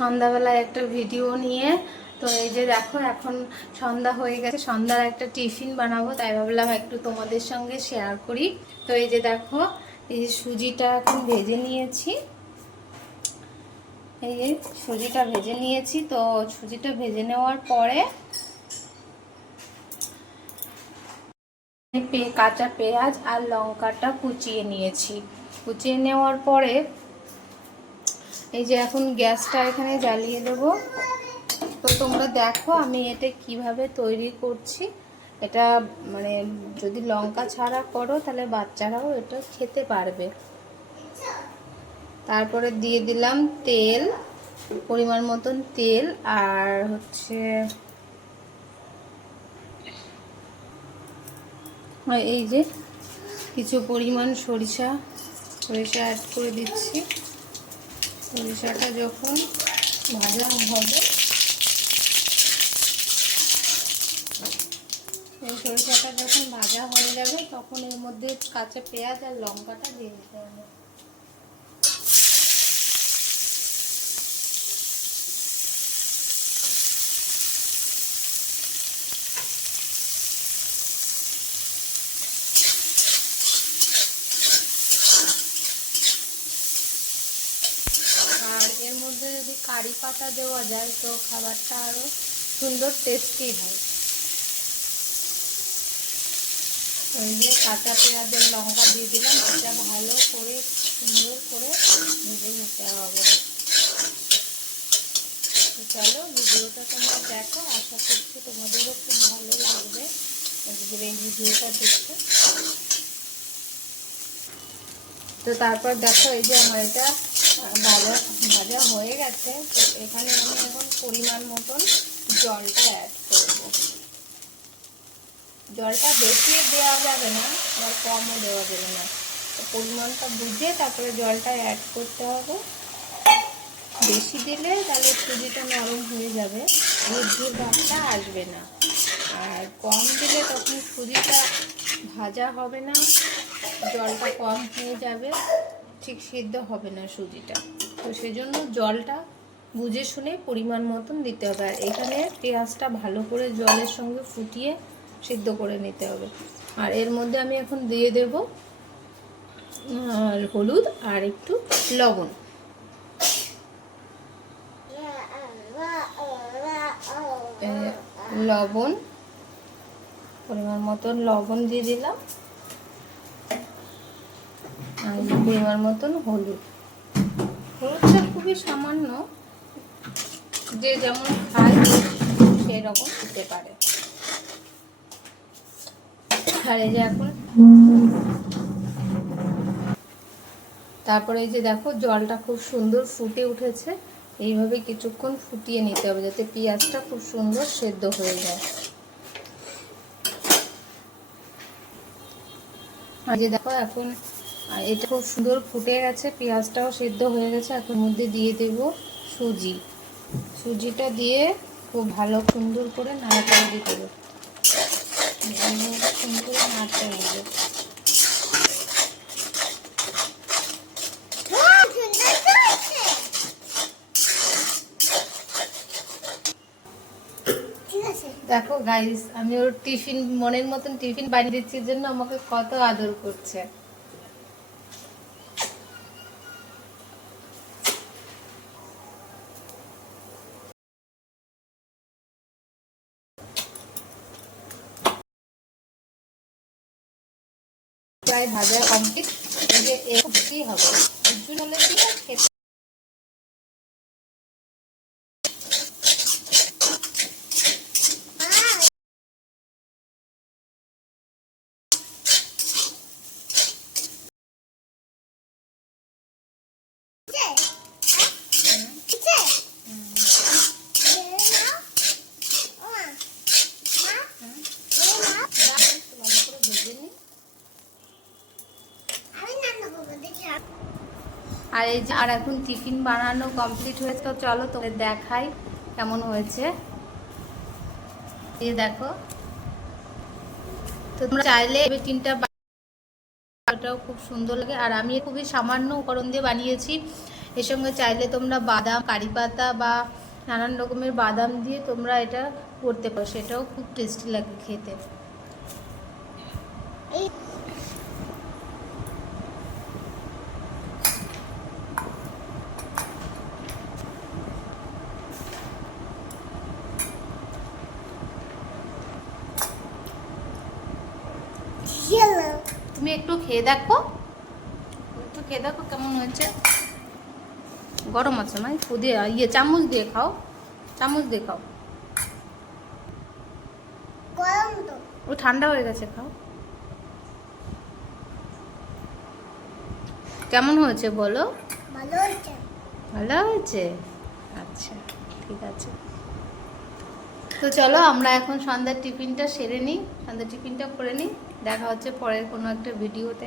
সন্ধ্যাবেলায় একটা ভিডিও নিয়ে, তো এই যে দেখো এখন সন্ধ্যা হয়ে গেছে, সন্ধ্যার একটা টিফিন বানাবো, তাই ভাবলাম একটু তোমাদের সঙ্গে শেয়ার করি। তো এই যে দেখো, এই যে সুজিটা এখন ভেজে নিয়েছি। এই যে সুজিটা ভেজে নিয়েছি, তো সুজিটা ভেজে নেওয়ার পরে কাঁচা পেঁয়াজ আর লঙ্কাটা কুচিয়ে নিয়েছি। কুচিয়ে নেওয়ার পরে এই যে এখন গ্যাসটা এখানে জ্বালিয়ে দেব। তো তোমরা দেখো আমি এটা কীভাবে তৈরি করছি। এটা মানে যদি লঙ্কা ছাড়া করো তাহলে বাচ্চারাও এটা খেতে পারবে। তারপরে দিয়ে দিলাম তেল, পরিমাণ মতন তেল আর হচ্ছে এই যে কিছু পরিমাণ সরিষা সরিষা অ্যাড করে দিচ্ছি। সরিষাটা যখন ভাজা হবে, এই সরিষাটা যখন ভাজা হয়ে যাবে, তখন এর মধ্যে কাঁচা পেঁয়াজ আর লঙ্কাটা দিয়ে দিতে হবে আর এর মধ্যে যদি কারি পাতা দেওয়া যায়, তো খাবারটা আরও সুন্দর টেস্টি হয়। ওই যে কাঁচা পেঁয়াজের লঙ্কা দিয়ে দিলাম, এটা ভালো করে সুন্দর করে ভেজে নিতে হবে। চলো, ভিডিওটা তোমরা দেখো, আশা করছি তোমাদেরও খুব ভালো লাগবে। আজকের এই ভিডিওটা দেখতে। তো তারপর দেখো, এই যে আমার এটা গেছে তো এখানে আমি এখন পরিমাণ মতন জলটা অ্যাড করব। জলটা বেশি দেওয়া যাবে না, আবার কমও দেওয়া যাবে না। তো পরিমাণটা বুঝে তারপরে জলটা অ্যাড করতে হবে। বেশি দিলে তাহলে সুজিটা নরম হয়ে যাবে বুদ্ধির ভাবটা আসবে না। আর কম দিলে তখন সুজিটা ভাজা হবে না, জলটা কম হয়ে যাবে, ঠিক সিদ্ধ হবে না সুজিটা। তো সেজন্য জলটা বুঝে শুনে পরিমাণ মতন দিতে হবে। আর এখানে পেঁয়াজটা ভালো করে জলের সঙ্গে ফুটিয়ে সিদ্ধ করে নিতে হবে। আর এর মধ্যে আমি এখন দিয়ে দেব আর হলুদ আর একটু লবণ। লবণ, পরিমাণ মতন লবণ দিয়ে দিলাম। আর পরিমাণ মতন হলুদ। খুবই সামান্য যে যেমন খায় সেই রকম দিতে পারে। আর এই যে এখন তারপরে এই যে দেখো, জলটা খুব সুন্দর ফুটে উঠেছে। এইভাবে কিছুক্ষণ ফুটিয়ে নিতে হবে যাতে পেঁয়াজটা খুব সুন্দর সেদ্ধ হয়ে যায়। আর যে দেখো, এখন আর এটা খুব সুন্দর ফুটে গেছে, পেঁয়াজটাও সেদ্ধ হয়ে গেছে, এখন মধ্যে দিয়ে দেব সুজি। সুজিটা দিয়ে খুব ভালো সুন্দর করে নাড়াচাড়া দিতে হবে। সুন্দর করে হবে দেখো গাইস আমি ওর টিফিন মনের মতন টিফিন বানিয়ে দিচ্ছি জন্য আমাকে কত আদর করছে। ভাজা কমপ্লিট এই যে কি হবে উজ্জ্বল হলে কি খেতে ভালো করে ভেজে নিই আর এই যে, আর এখন টিফিন বানানো কমপ্লিট হয়েছে, তো চলো তোকে দেখাই কেমন হয়েছে। এই দেখো। তো তোমরা চাইলে এই টিনটা এটাও খুব সুন্দর লাগে। আর আমি খুবই সামান্য উপকরণ দিয়ে বানিয়েছি। এর সঙ্গে চাইলে তোমরা বাদাম, কারি পাতা বা নানান রকমের বাদাম দিয়ে তোমরা এটা করতে পারো। সেটাও খুব টেস্টি লাগে খেতে এই Yellow. তুমি একটু খেয়ে দেখো। একটু খেয়ে দেখো কেমন হয়েছে। গরম আছে না একটু দিয়ে ইয়ে চামচ দিয়ে খাও চামচ দিয়ে খাও। গরম তো। ও ঠান্ডা হয়ে গেছে খাও। কেমন হয়েছে বলো? ভালো হয়েছে। ভালো হয়েছে? আচ্ছা ঠিক আছে। তো চলো আমরা এখন সন্ধ্যার টিফিনটা সেরে নিই সন্ধ্যার টিফিনটা করে নিই। দেখা হচ্ছে পরের কোনো একটা ভিডিওতে।